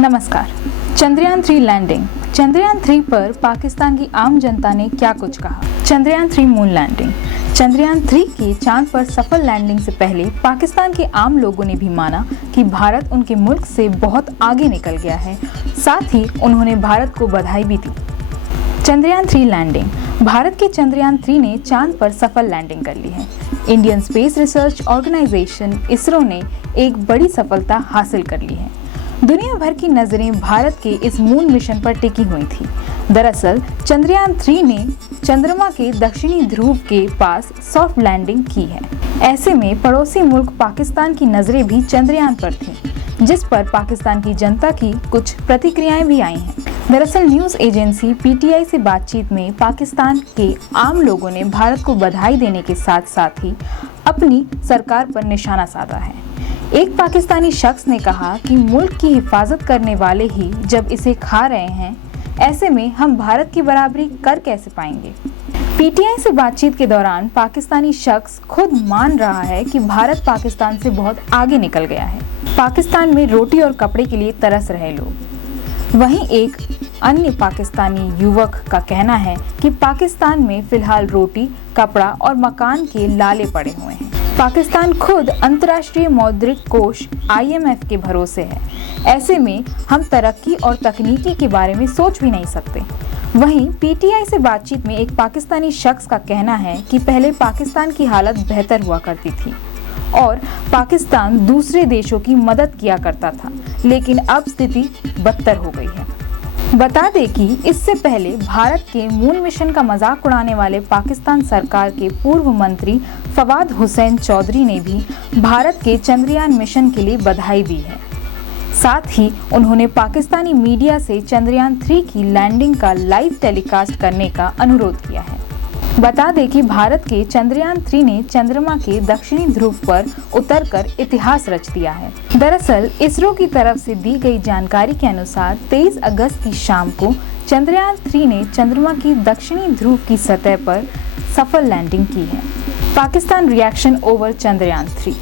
नमस्कार। चंद्रयान 3 लैंडिंग। चंद्रयान 3 पर पाकिस्तान की आम जनता ने क्या कुछ कहा। Chandrayaan 3 moon landing. चंद्रयान 3 के चांद पर सफल लैंडिंग से पहले पाकिस्तान के आम लोगों ने भी माना कि भारत उनके मुल्क से बहुत आगे निकल गया है। साथ ही उन्होंने भारत को बधाई भी दी। चंद्रयान 3 लैंडिंग। भारत के चंद्रयान 3 ने चांद पर सफल लैंडिंग कर ली है। Indian space research organisation ISRO ने एक बड़ी सफलता हासिल कर ली है। दुनिया भर की नजरें भारत के इस मून मिशन पर टिकी हुई थी। दरअसल चंद्रयान 3 ने चंद्रमा के दक्षिणी ध्रुव के पास सॉफ्ट लैंडिंग की है। ऐसे में पड़ोसी मुल्क पाकिस्तान की नजरें भी चंद्रयान पर थीं, जिस पर पाकिस्तान की जनता की कुछ प्रतिक्रियाएं भी आई हैं। दरअसल न्यूज एजेंसी पीटीआई से बातचीत में पाकिस्तान के आम लोगों ने भारत को बधाई देने के साथ साथ ही अपनी सरकार पर निशाना साधा है। एक पाकिस्तानी शख्स ने कहा कि मुल्क की हिफाजत करने वाले ही जब इसे खा रहे हैं, ऐसे में हम भारत की बराबरी कर कैसे पाएंगे। पीटीआई से बातचीत के दौरान पाकिस्तानी शख्स खुद मान रहा है कि भारत पाकिस्तान से बहुत आगे निकल गया है। पाकिस्तान में रोटी और कपड़े के लिए तरस रहे लोग। वहीं एक अन्य पाकिस्तानी युवक का कहना है कि पाकिस्तान में फिलहाल रोटी, कपड़ा और मकान के लाले पड़े हुए हैं। पाकिस्तान खुद अंतर्राष्ट्रीय मौद्रिक कोष IMF के भरोसे है। ऐसे में हम तरक्की और तकनीकी के बारे में सोच भी नहीं सकते। वहीं पीटीआई से बातचीत में एक पाकिस्तानी शख्स का कहना है कि पहले पाकिस्तान की हालत बेहतर हुआ करती थी और पाकिस्तान दूसरे देशों की मदद किया करता था, लेकिन अब स्थिति बदतर हो गई है। बता दें कि इससे पहले भारत के मून मिशन का मजाक उड़ाने वाले पाकिस्तान सरकार के पूर्व मंत्री फवाद हुसैन चौधरी ने भी भारत के चंद्रयान मिशन के लिए बधाई दी है। साथ ही उन्होंने पाकिस्तानी मीडिया से चंद्रयान 3 की लैंडिंग का लाइव टेलीकास्ट करने का अनुरोध किया है। बता दें कि भारत के चंद्रयान 3 ने चंद्रमा के दक्षिणी ध्रुव पर उतरकर इतिहास रच दिया है। दरअसल इसरो की तरफ से दी गई जानकारी के अनुसार 23 अगस्त की शाम को चंद्रयान 3 ने चंद्रमा की दक्षिणी ध्रुव की सतह पर सफल लैंडिंग की है। Pakistan reaction over Chandrayaan 3।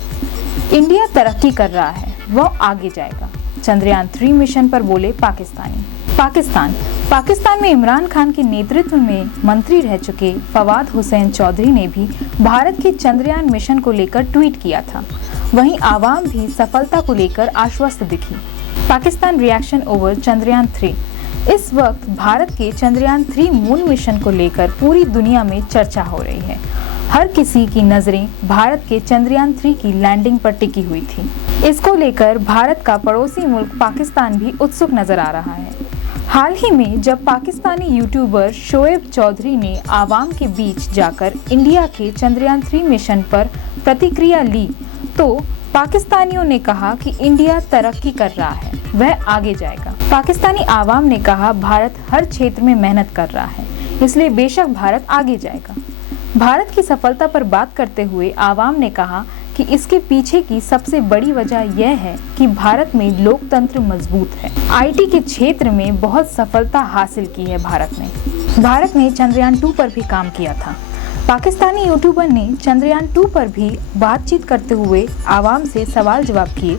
India तरक्की कर रहा है, वह आगे जाएगा। चंद्रयान 3 मिशन पर बोले पाकिस्तानी। पाकिस्तान में इमरान खान के नेतृत्व में मंत्री रह चुके फवाद हुसैन चौधरी ने भी भारत के चंद्रयान मिशन को लेकर ट्वीट किया था। वहीं आवाम भी सफलता को लेकर आश्वस्त दिखी। Pakistan reaction over Chandrayaan 3। इस वक्त भारत के चंद्रयान 3 मून मिशन को लेकर पूरी दुनिया में चर्चा हो रही है। हर किसी की नजरें भारत के चंद्रयान 3 की लैंडिंग पर टिकी हुई थी। इसको लेकर भारत का पड़ोसी मुल्क पाकिस्तान भी उत्सुक नजर आ रहा है। हाल ही में जब पाकिस्तानी यूट्यूबर शोएब चौधरी ने आवाम के बीच जाकर इंडिया के चंद्रयान 3 मिशन पर प्रतिक्रिया ली, तो पाकिस्तानियों ने कहा कि इंडिया तरक्की कर रहा है, वह आगे जाएगा। पाकिस्तानी आवाम ने कहा भारत हर क्षेत्र में मेहनत कर रहा है, इसलिए बेशक भारत आगे जाएगा। भारत की सफलता पर बात करते हुए आवाम ने कहा कि इसके पीछे की सबसे बड़ी वजह यह है कि भारत में लोकतंत्र मजबूत है। IT के क्षेत्र में बहुत सफलता हासिल की है भारत ने चंद्रयान 2 पर भी काम किया था। पाकिस्तानी यूट्यूबर ने चंद्रयान 2 पर भी बातचीत करते हुए आवाम से सवाल जवाब किए।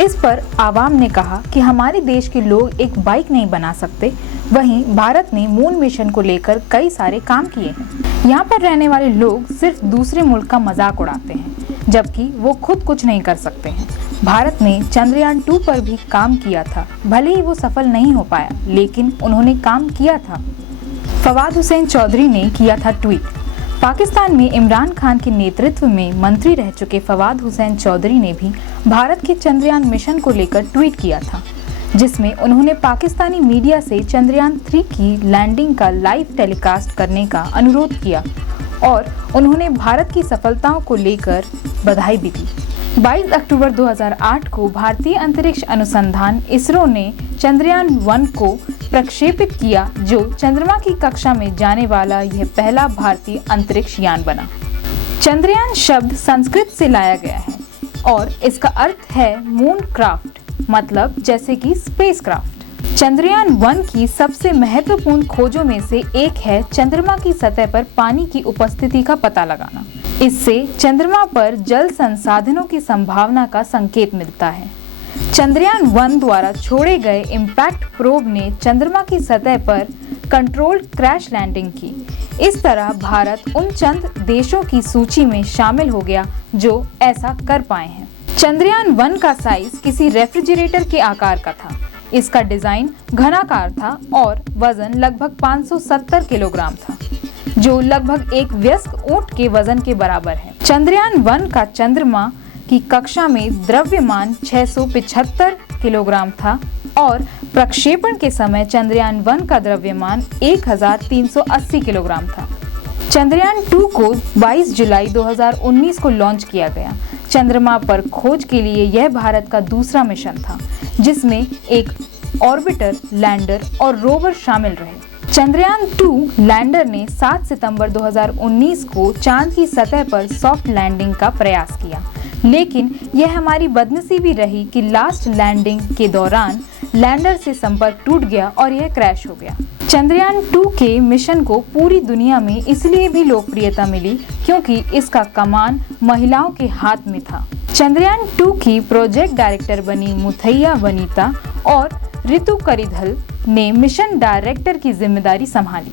इस पर आवाम ने कहा कि हमारे देश के लोग एक बाइक नहीं बना सकते, वहीं भारत ने मून मिशन को लेकर कई सारे काम किए हैं। यहाँ पर रहने वाले लोग सिर्फ दूसरे मुल्क का मजाक उड़ाते हैं, जबकि वो खुद कुछ नहीं कर सकते हैं। भारत ने चंद्रयान 2 पर भी काम किया था, भले ही वो सफल नहीं हो पाया, लेकिन उन्होंने काम किया था। फवाद हुसैन चौधरी ने किया था ट्वीट। पाकिस्तान में इमरान खान के नेतृत्व में मंत्री रह चुके फवाद हुसैन चौधरी ने भी भारत के चंद्रयान मिशन को लेकर ट्वीट किया था, जिसमें उन्होंने पाकिस्तानी मीडिया से चंद्रयान 3 की लैंडिंग का लाइव टेलीकास्ट करने का अनुरोध किया और उन्होंने भारत की सफलताओं को लेकर बधाई भी दी। 22 अक्टूबर 2008 को भारतीय अंतरिक्ष अनुसंधान इसरो ने चंद्रयान 1 को प्रक्षेपित किया, जो चंद्रमा की कक्षा में जाने वाला यह पहला भारतीय अंतरिक्ष यान बना। चंद्रयान शब्द संस्कृत से लाया गया है और इसका अर्थ है मून क्राफ्ट, मतलब जैसे कि स्पेस क्राफ्ट। चंद्रयान 1 की सबसे महत्वपूर्ण खोजों में से एक है चंद्रमा की सतह पर पानी की उपस्थिति का पता लगाना। इससे चंद्रमा पर जल संसाधनों की संभावना का संकेत मिलता है। चंद्रयान 1 द्वारा छोड़े गए इम्पैक्ट प्रोब ने चंद्रमा की सतह पर कंट्रोल्ड क्रैश लैंडिंग की। इस तरह भारत उन चंद देशों की सूची में शामिल हो गया जो ऐसा कर पाए हैं। चंद्रयान 1 का साइज किसी रेफ्रिजरेटर के आकार का था। इसका डिजाइन घनाकार था और वजन लगभग 570 किलोग्राम था, जो लगभग एक वयस्क ऊंट के वजन के बराबर है। चंद्रयान 1 का चंद्रमा की कक्षा में द्रव्यमान 675 किलोग्राम था और प्रक्षेपण के समय चंद्रयान 1 का द्रव्यमान 1380 किलोग्राम था। चंद्रयान 2 को 22 जुलाई 2019 को लॉन्च किया गया। चंद्रमा पर खोज के लिए यह भारत का दूसरा मिशन था, जिसमें एक ऑर्बिटर, लैंडर और रोवर शामिल रहे। चंद्रयान 2 लैंडर ने 7 सितंबर 2019 को चांद की सतह पर सॉफ्ट लैंडिंग का प्रयास किया, लेकिन यह हमारी बदनसीबी रही कि लास्ट लैंडिंग के दौरान लैंडर से संपर्क टूट गया और यह क्रैश हो गया। चंद्रयान 2 के मिशन को पूरी दुनिया में इसलिए भी लोकप्रियता मिली क्योंकि इसका कमान महिलाओं के हाथ में था। चंद्रयान 2 की प्रोजेक्ट डायरेक्टर बनी मुथैया वनीता और ऋतु करिधल ने मिशन डायरेक्टर की जिम्मेदारी संभाली।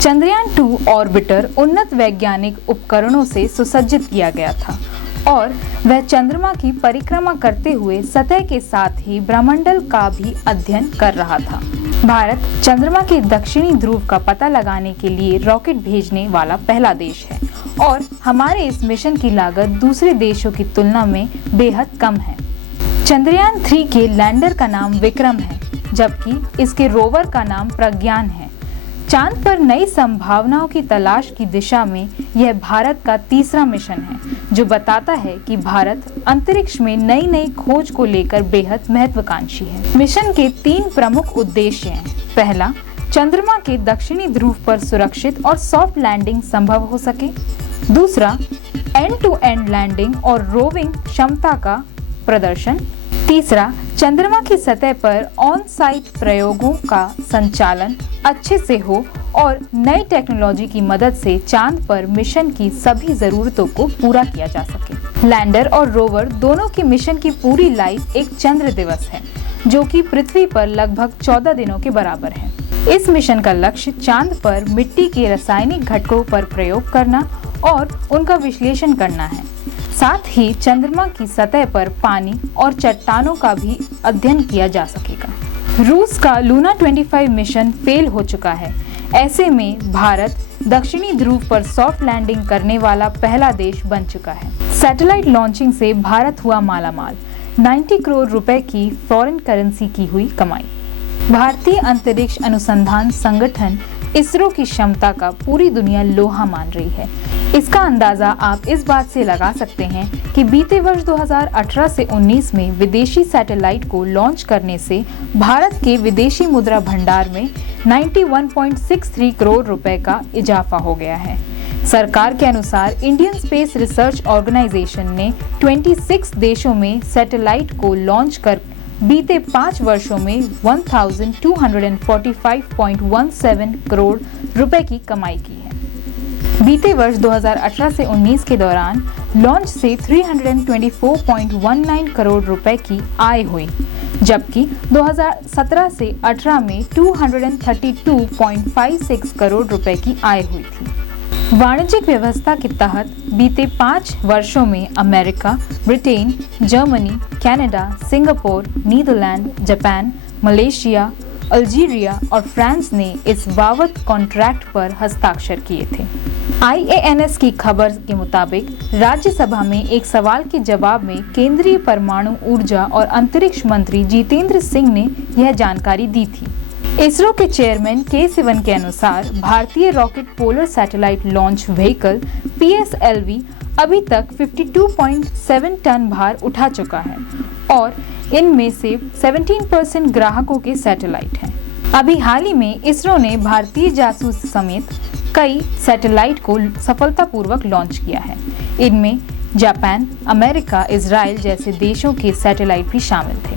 चंद्रयान 2 ऑर्बिटर उन्नत वैज्ञानिक उपकरणों से सुसज्जित किया गया था और वह चंद्रमा की परिक्रमा करते हुए सतह के साथ ही ब्रह्मंडल का भी अध्ययन कर रहा था। भारत चंद्रमा के दक्षिणी ध्रुव का पता लगाने के लिए रॉकेट भेजने वाला पहला देश है और हमारे इस मिशन की लागत दूसरे देशों की तुलना में बेहद कम है। चंद्रयान 3 के लैंडर का नाम विक्रम है, जबकि इसके रोवर का नाम प्रज्ञान है। चांद पर नई संभावनाओं की तलाश की दिशा में यह भारत का तीसरा मिशन है, जो बताता है कि भारत अंतरिक्ष में नई नई खोज को लेकर बेहद महत्वाकांक्षी है। मिशन के 3 प्रमुख उद्देश्य हैं। पहला, चंद्रमा के दक्षिणी ध्रुव पर सुरक्षित और सॉफ्ट लैंडिंग संभव हो सके। दूसरा, एंड टू एंड लैंडिंग और रोविंग क्षमता का प्रदर्शन। तीसरा, चंद्रमा की सतह पर ऑन साइट प्रयोगों का संचालन अच्छे से हो और नई टेक्नोलॉजी की मदद से चांद पर मिशन की सभी जरूरतों को पूरा किया जा सके। लैंडर और रोवर दोनों की मिशन की पूरी लाइफ एक चंद्र दिवस है, जो कि पृथ्वी पर लगभग 14 दिनों के बराबर है। इस मिशन का लक्ष्य चांद पर मिट्टी के रासायनिक घटकों पर प्रयोग करना और उनका विश्लेषण करना है। साथ ही चंद्रमा की सतह पर पानी और चट्टानों का भी अध्ययन किया जा सकेगा। रूस का लूना 25 मिशन फेल हो चुका है। ऐसे में भारत दक्षिणी ध्रुव पर सॉफ्ट लैंडिंग करने वाला पहला देश बन चुका है। सैटेलाइट लॉन्चिंग से भारत हुआ मालामाल। 90 करोड़ रुपए की फॉरेन करेंसी की हुई कमाई। भारतीय अंतरिक्ष अनुसंधान संगठन इसरो की क्षमता का पूरी दुनिया लोहा मान रही है। इसका अंदाजा आप इस बात से लगा सकते हैं कि बीते वर्ष 2018 से 19 में विदेशी सैटेलाइट को लॉन्च करने से भारत के विदेशी मुद्रा भंडार में 91.63 करोड़ रुपए का इजाफा हो गया है। सरकार के अनुसार इंडियन स्पेस रिसर्च ऑर्गेनाइजेशन ने 26 देशों में सैटेलाइट को लॉन्च कर बीते 5 वर्षों में 1245.17 करोड़ रुपए की कमाई की है। बीते वर्ष 2018 से 19 के दौरान लॉन्च से 324.19 करोड़ रुपए की आय हुई, जबकि 2017 से 18 में 232.56 करोड़ रुपए की आय हुई थी। वाणिज्यिक व्यवस्था के तहत बीते 5 वर्षों में America, Britain, Germany, Canada, Singapore, Netherland, Japan, Malaysia, Algeria और फ्रांस ने इस बाबत कॉन्ट्रैक्ट पर हस्ताक्षर किए थे। IANS की खबर के मुताबिक राज्यसभा में एक सवाल के जवाब में केंद्रीय परमाणु ऊर्जा और अंतरिक्ष मंत्री जितेंद्र सिंह ने यह जानकारी दी थी। इसरो के चेयरमैन के सिवन के अनुसार भारतीय rocket polar satellite launch vehicle PSLV अभी तक 52.7 टन भार उठा चुका है और इनमें से 17% ग्राहकों के सैटेलाइट हैं। अभी हाल ही में इसरो ने भारतीय जासूस समेत कई सैटेलाइट को सफलतापूर्वक लॉन्च किया है। इनमें जापान, अमेरिका, इजराइल जैसे देशों के सैटेलाइट भी शामिल थे।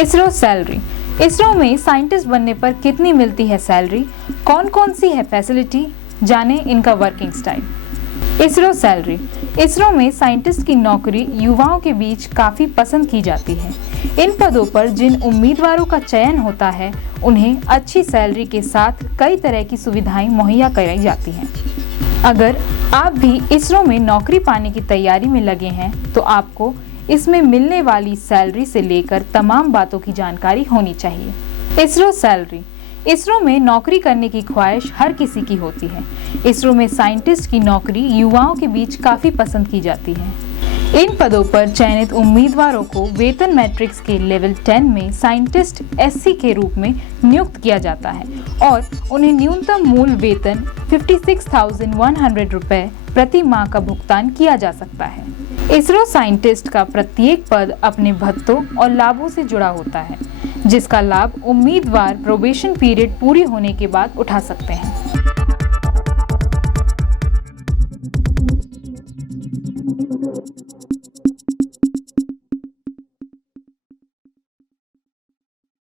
इसरो सैलरी। इसरो में साइंटिस्ट बनने पर कितनी मिलती है सैलरी, कौन कौन सी है फैसिलिटी, जाने इनका working style. ISRO salary. ISRO में साइंटिस्ट की नौकरी युवाओं के बीच काफी पसंद की जाती है। इन पदों पर जिन उम्मीदवारों का चयन होता है उन्हें अच्छी सैलरी के साथ कई तरह की सुविधाएं मुहैया कराई जाती हैं। अगर आप भी इसरो में नौकरी पाने की तैयारी में लगे हैं तो आपको इसमें मिलने वाली सैलरी से लेकर तमाम बातों की जानकारी होनी चाहिए। इसरो सैलरी। इसरो में नौकरी करने की ख्वाहिश हर किसी की होती है। इसरो में साइंटिस्ट की नौकरी युवाओं के बीच काफी पसंद की जाती है। इन पदों पर चयनित उम्मीदवारों को वेतन मैट्रिक्स के लेवल 10 में साइंटिस्ट एससी के रूप में नियुक्त किया जाता है और उन्हें न्यूनतम मूल वेतन 56,100 रुपये प्रति माह का भुगतान किया जा सकता है। इसरो साइंटिस्ट का प्रत्येक पद अपने भत्तों और लाभों से जुड़ा होता है, जिसका लाभ उम्मीदवार प्रोबेशन पीरियड पूरी होने के बाद उठा सकते हैं।